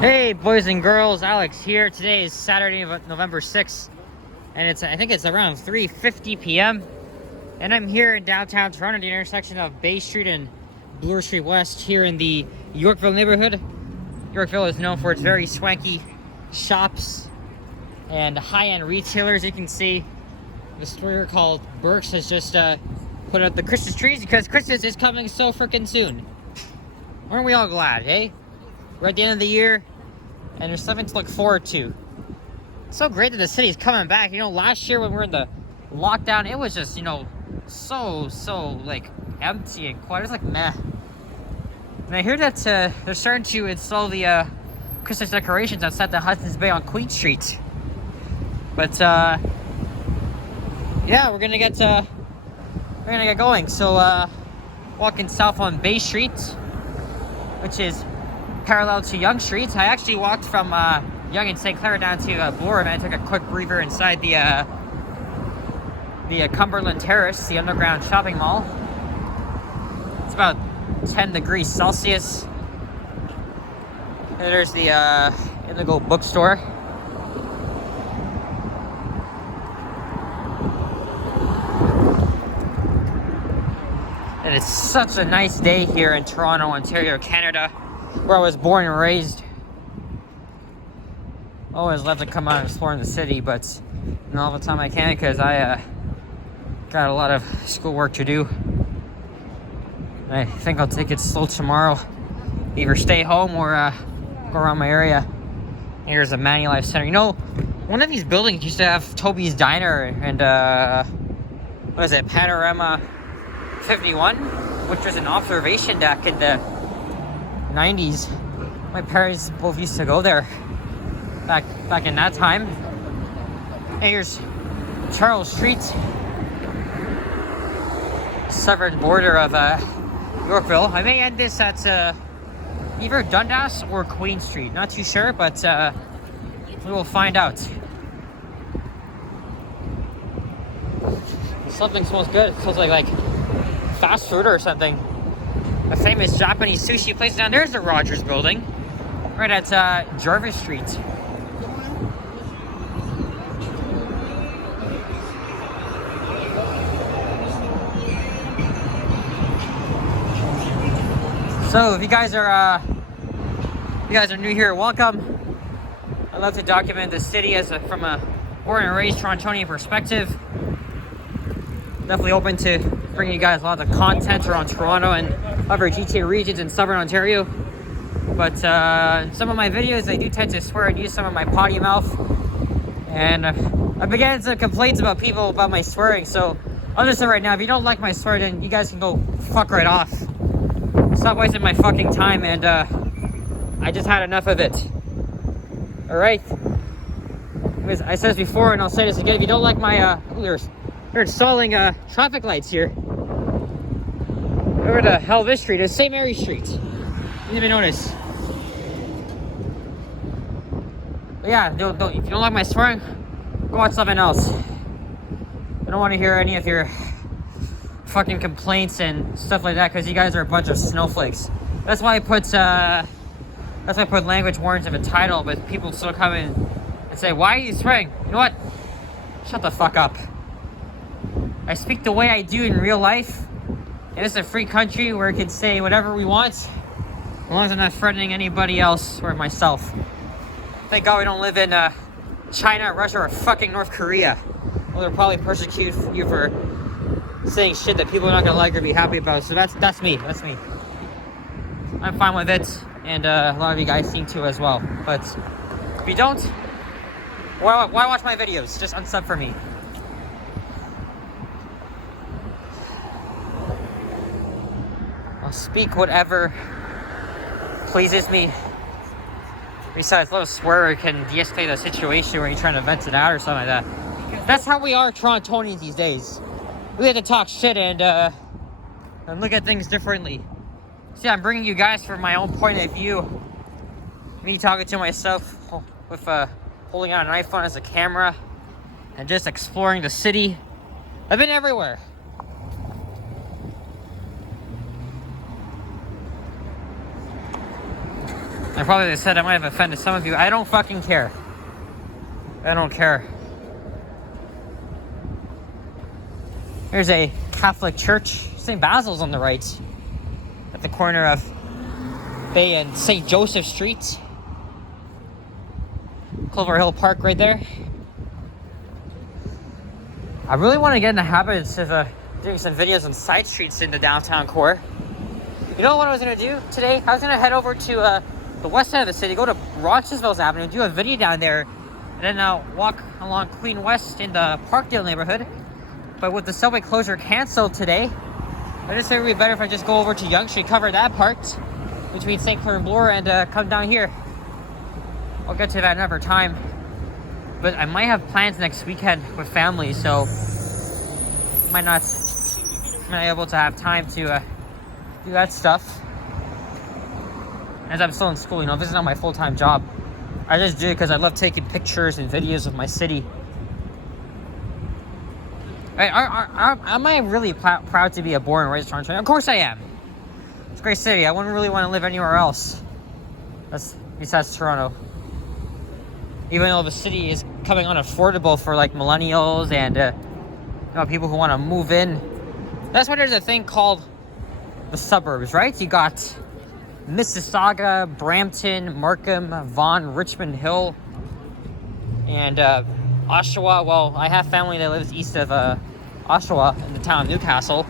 Hey boys and girls, Alex here. Today is Saturday, November 6th, and I think it's around 3:50 p.m. And I'm here in downtown Toronto, the intersection of Bay Street and Bloor Street West, here in the Yorkville neighborhood. Yorkville is known for its very swanky shops and high-end retailers. You can see the store here called Burke's has just put up the Christmas trees because Christmas is coming so freaking soon. Aren't we all glad, hey? We're at the end of the year, and there's something to look forward to. It's so great that the city's coming back. You know, last year when we were in the lockdown, it was just, so like empty and quiet. It was like meh. And I hear that they're starting to install the Christmas decorations outside the Hudson's Bay on Queen Street. But yeah, we're gonna get going. So walking south on Bay Street, which is parallel to Yonge Street. I actually walked from Yonge and St. Clair down to Bloor, and I took a quick breather inside the Cumberland Terrace, the underground shopping mall. It's about 10 degrees Celsius. And there's the Indigo bookstore. And it's such a nice day here in Toronto, Ontario, Canada, where I was born and raised. Always love to come out and explore in the city, but not all the time I can because I got a lot of schoolwork to do. I think I'll take it slow tomorrow. Either stay home or go around my area. Here's the Manulife Center. You know, one of these buildings used to have Toby's Diner and what is it, Panorama 51, which was an observation deck in the 90s. My parents both used to go there back in that time. And here's Charles Street, southern border of Yorkville. I may end this at either Dundas or Queen Street. Not too sure, but we will find out. Something smells good. It smells like fast food or something. A famous Japanese sushi place down there's the Rogers building, right at Jarvis Street. So if you guys are new here, welcome. I love to document the city from a born and raised Torontonian perspective. Definitely open to bringing you guys a lot of content around Toronto and other GTA regions in southern Ontario. But in some of my videos, I do tend to swear and use some of my potty mouth. And I've been getting some complaints about people about my swearing. So I'll just say right now, if you don't like my swear, then you guys can go fuck right off. Stop wasting my fucking time, and I just had enough of it. Alright? I said this before, and I'll say this again. If you don't like my, they're installing traffic lights here. Over to hell this street is St. Mary Street. Didn't even notice. But yeah, if you don't like my swearing, go watch something else. I don't want to hear any of your fucking complaints and stuff like that, because you guys are a bunch of snowflakes. That's why I put language warnings in the title, but people still come in and say, "Why are you swearing?" You know what? Shut the fuck up. I speak the way I do in real life. And it's a free country where we can say whatever we want, as long as I'm not threatening anybody else or myself. Thank God we don't live in China, Russia, or fucking North Korea. Well, they'll probably persecute you for saying shit that people are not gonna like or be happy about. So that's me. That's me. I'm fine with it, and a lot of you guys seem to as well. But if you don't, why watch my videos? Just unsub for me. I'll speak whatever pleases me. Besides, a little swear can de-escalate a situation where you're trying to vent it out or something like that. That's how we are Torontonians these days. We have to talk shit and look at things differently. See, I'm bringing you guys from my own point of view. Me talking to myself with holding out an iPhone as a camera and just exploring the city. I've been everywhere. I probably said I might have offended some of you. I don't fucking care. I don't care. There's a Catholic church. St. Basil's on the right. At the corner of Bay and St. Joseph Street. Clover Hill Park right there. I really want to get in the habit of doing some videos on side streets in the downtown core. You know what I was going to do today? I was going to head over to the west side of the city, go to Rochesville's Avenue, do a video down there, and then walk along Queen West in the Parkdale neighborhood. But with the subway closure canceled today, I just figured it would be better if I just go over to Yonge Street, cover that part between St. Clair and Bloor, and come down here. I'll get to that another time. But I might have plans next weekend with family, so might not be able to have time to do that stuff. As I'm still in school, you know, this is not my full-time job. I just do it because I love taking pictures and videos of my city. Am I really proud to be a born and raised Toronto? Of course I am. It's a great city. I wouldn't really want to live anywhere else besides Toronto. Even though the city is becoming unaffordable for like millennials and people who want to move in. That's why there's a thing called the suburbs, right? You got Mississauga, Brampton, Markham, Vaughan, Richmond Hill, and Oshawa. Well, I have family that lives east of Oshawa in the town of Newcastle.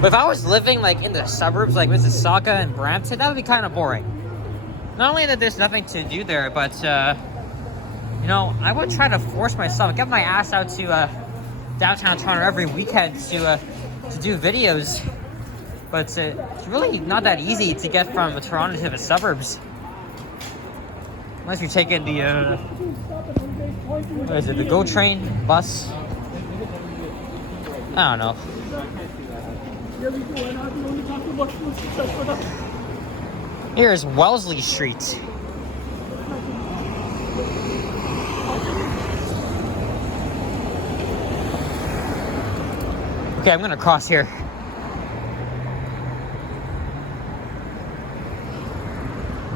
But if I was living like in the suburbs like Mississauga and Brampton, that would be kind of boring. Not only that there's nothing to do there, but you know, I would try to force myself, get my ass out to downtown Toronto every weekend to do videos. But it's really not that easy to get from Toronto to the suburbs. Unless you're taking the, what is it, the GO train, bus? I don't know. Here's Wellesley Street. Okay, I'm gonna cross here.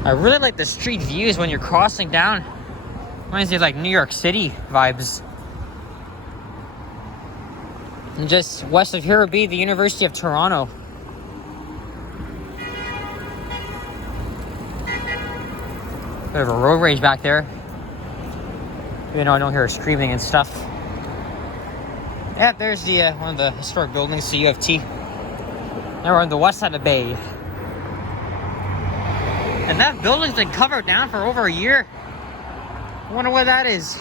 I really like the street views when you're crossing down. Reminds me of like New York City vibes. And just west of here would be the University of Toronto. Bit of a road rage back there. Even though I don't hear screaming and stuff. Yeah, there's the one of the historic buildings, the U of T. Now we're on the west side of Bay. And that building's been covered down for over a year. I wonder what that is.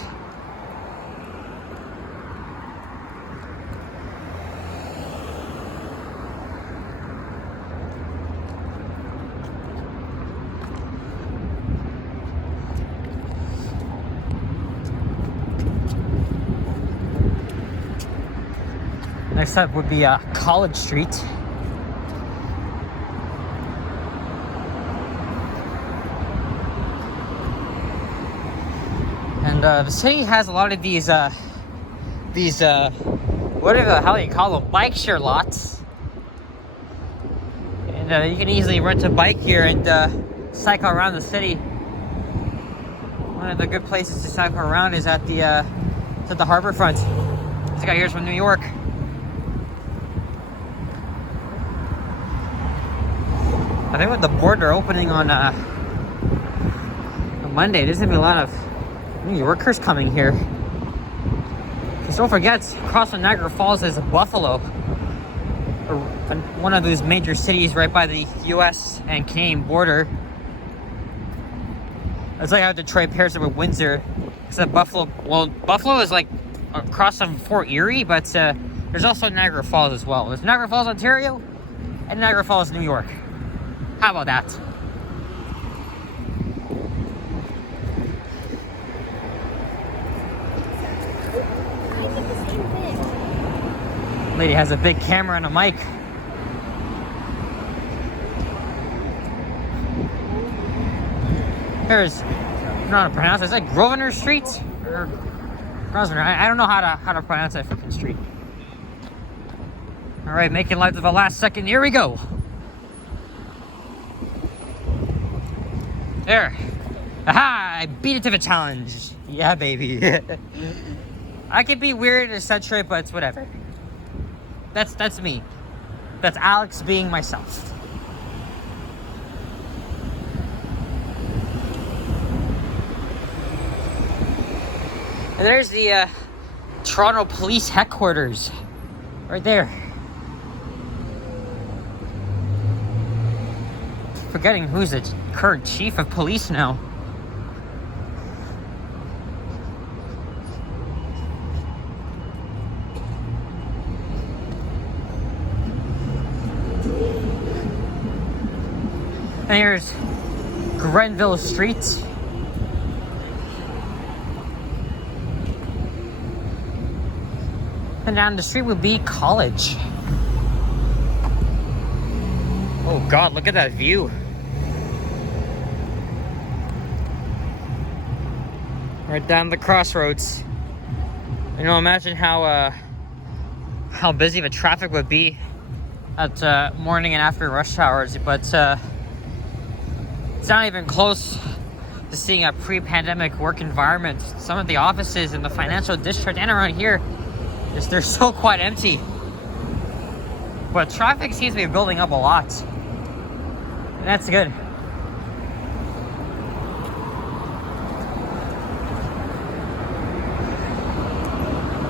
Next up would be College Street. And the city has a lot of these whatever the hell you call them, bike share lots. And you can easily rent a bike here and cycle around the city. One of the good places to cycle around is at the harbor front. This guy here's from New York. I think with the border opening on Monday, there's gonna be a lot of New Yorkers coming here. Because don't forget, across from Niagara Falls is Buffalo, one of those major cities right by the U.S. and Canadian border. It's like how Detroit pairs up with Windsor, except Buffalo. Well, Buffalo is like across from Fort Erie, but there's also Niagara Falls as well. There's Niagara Falls, Ontario, and Niagara Falls, New York. How about that? Lady has a big camera and a mic. There's, I don't know how to pronounce it. Is that Grosvenor Street? Or Grosvenor? I don't know how to pronounce that freaking street. All right, making light of the last second. Here we go. There. Aha! I beat it to the challenge. Yeah, baby. I can be weird and eccentric, but it's whatever. That's me. That's Alex being myself. And there's the Toronto Police Headquarters. Right there. Forgetting who's the current chief of police now. And here's Grenville Street. And down the street would be College. Oh God, look at that view. Right down the crossroads. You know, imagine how busy the traffic would be at morning and after rush hours, but it's not even close to seeing a pre-pandemic work environment. Some of the offices in the financial district and around here, they're still quite empty. But traffic seems to be building up a lot. And that's good.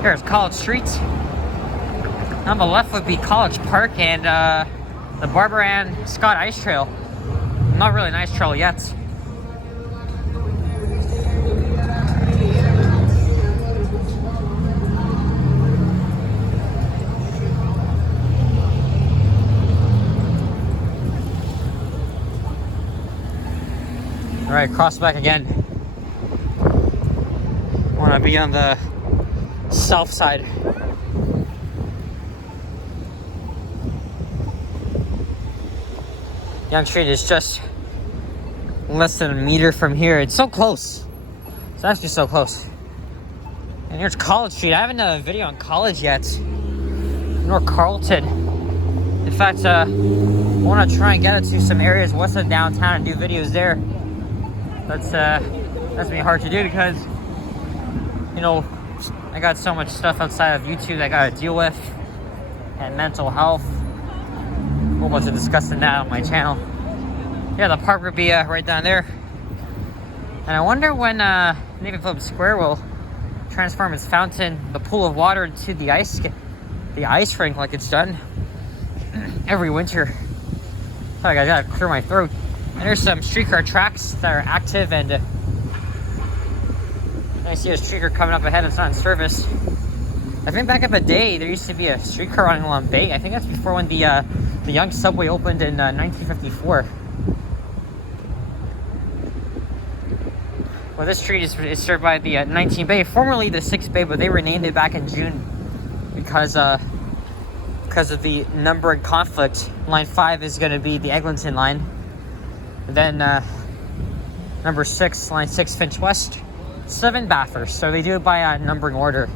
Here's College Street. On the left would be College Park and the Barbara Ann Scott Ice Trail. Not really an ice trail yet. All right, cross back again. Want to be on the south side. Yonge Street is just less than a meter from here. It's so close. It's actually so close. And here's College Street. I haven't done a video on College yet. Nor Carlton. In fact, I want to try and get it to some areas west of downtown and do videos there. That's gonna be hard to do because, you know, I got so much stuff outside of YouTube that I gotta deal with, and mental health. A whole bunch of discussing that on my channel. Yeah, the park would be right down there. And I wonder when Nathan Phillips Square will transform its fountain, the pool of water, into the ice rink like it's done every winter. Sorry, I gotta clear my throat. And there's some streetcar tracks that are active, and I see a streetcar coming up ahead. It's not in service. I think back up a day, there used to be a streetcar running along Bay. I think that's before when the Yonge subway opened in 1954. Well, this street is served by the 19 Bay, formerly the 6 Bay, but they renamed it back in June because of the numbering conflict. Line 5 is going to be the Eglinton line. And then number 6, line 6, Finch West, 7 Bathurst. So they do it by numbering order.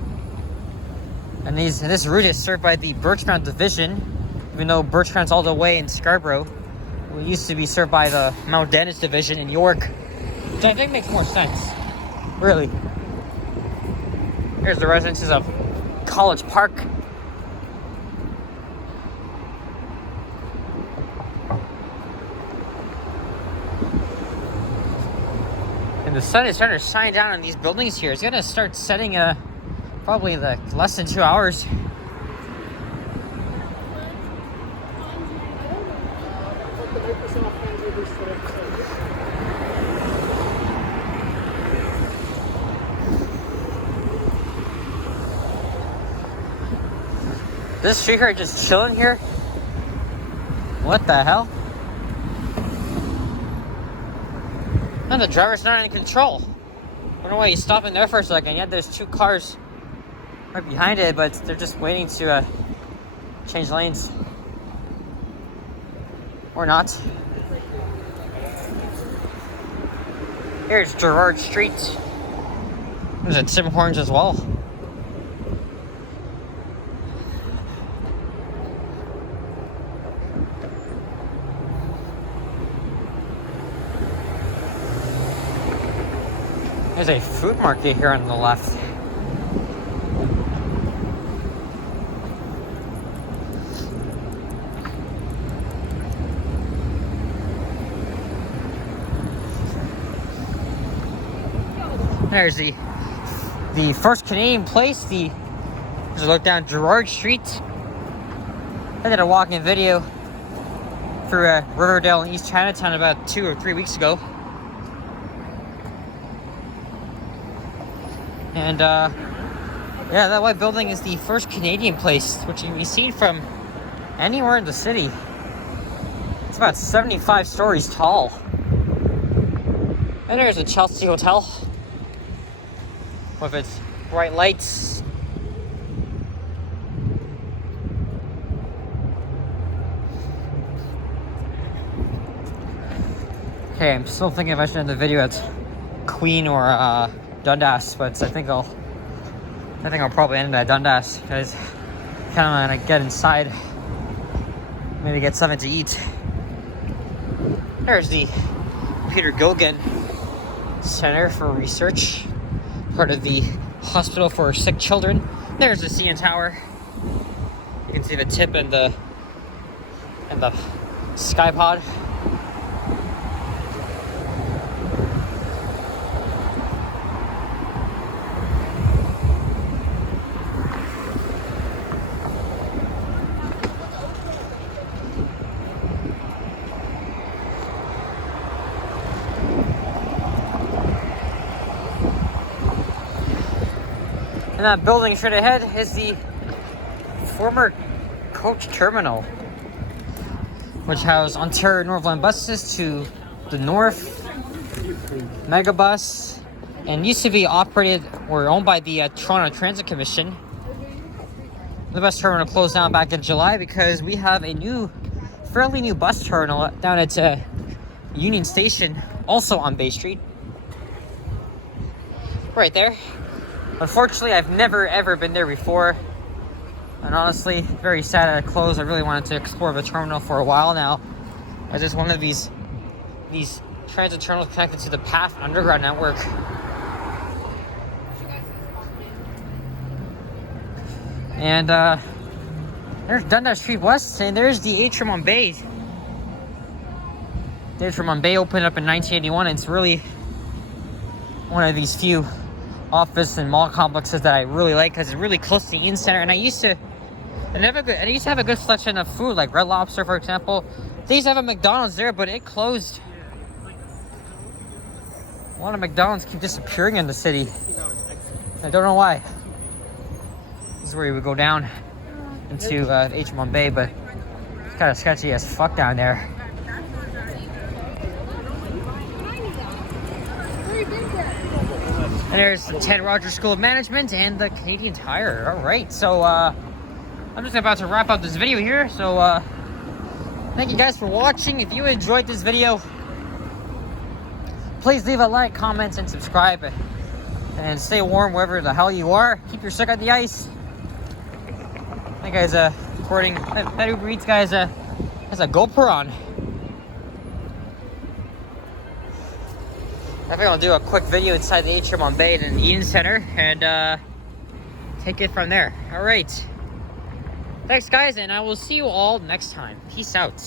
And this route is served by the Birchmount Division, even though Birchmount's all the way in Scarborough. We used to be served by the Mount Dennis Division in York, which I think makes more sense, really. Here's the residences of College Park. And the sun is starting to shine down on these buildings here. It's gonna start setting probably less than 2 hours. This streetcar just chilling here? What the hell? And the driver's not in control. I don't know why he's stopping there for a second. Yet there's 2 cars right behind it, but they're just waiting to change lanes. Or not. Here's Gerrard Street. There's a Tim Hortons as well. There's a food market here on the left. There's the first Canadian place. There's a look down Gerrard Street. I did a walking video through Riverdale and East Chinatown about 2 or 3 weeks ago. And yeah, that white building is the first Canadian place, which can be seen from anywhere in the city. It's about 75 stories tall. And there's a Chelsea Hotel with its bright lights. Okay, I'm still thinking if I should end the video at Queen or Dundas, but I think I'll probably end it at Dundas because I kind of want to get inside, maybe get something to eat. There's the Peter Gilligan Center for Research, part of the Hospital for Sick Children. There's the CN Tower. You can see the tip and the sky pod. And that building straight ahead is the former coach terminal, which housed Ontario Northland buses to the north, Megabus, and used to be operated or owned by the Toronto Transit Commission. The bus terminal closed down back in July because we have a fairly new bus terminal down at Union Station, also on Bay Street. Right there. Unfortunately, I've never ever been there before, and honestly, very sad that it closed. I really wanted to explore the terminal for a while now, as it's one of these transit terminals connected to the PATH Underground network. And there's Dundas Street West, and there's the Atrium on Bay. The Atrium on Bay opened up in 1981, and it's really one of these few office and mall complexes that I really like because it's really close to the Inn Center. And I used to have a good selection of food, like Red Lobster, for example. They used to have a McDonald's there, but it closed. A lot of McDonald's keep disappearing in the city. I don't know why. This is where you would go down into Atrium on Bay, but it's kind of sketchy as fuck down there. And there's the Ted Rogers School of Management and the Canadian Tire. All right, so I'm just about to wrap up this video here. So thank you guys for watching. If you enjoyed this video, please leave a like, comment, and subscribe. And stay warm wherever the hell you are. Keep your stick on the ice. That guy's recording. That Uber Eats guy has a GoPro on. I think I'll do a quick video inside the Atrium on Bay and the Eden Center and take it from there. All right. Thanks, guys, and I will see you all next time. Peace out.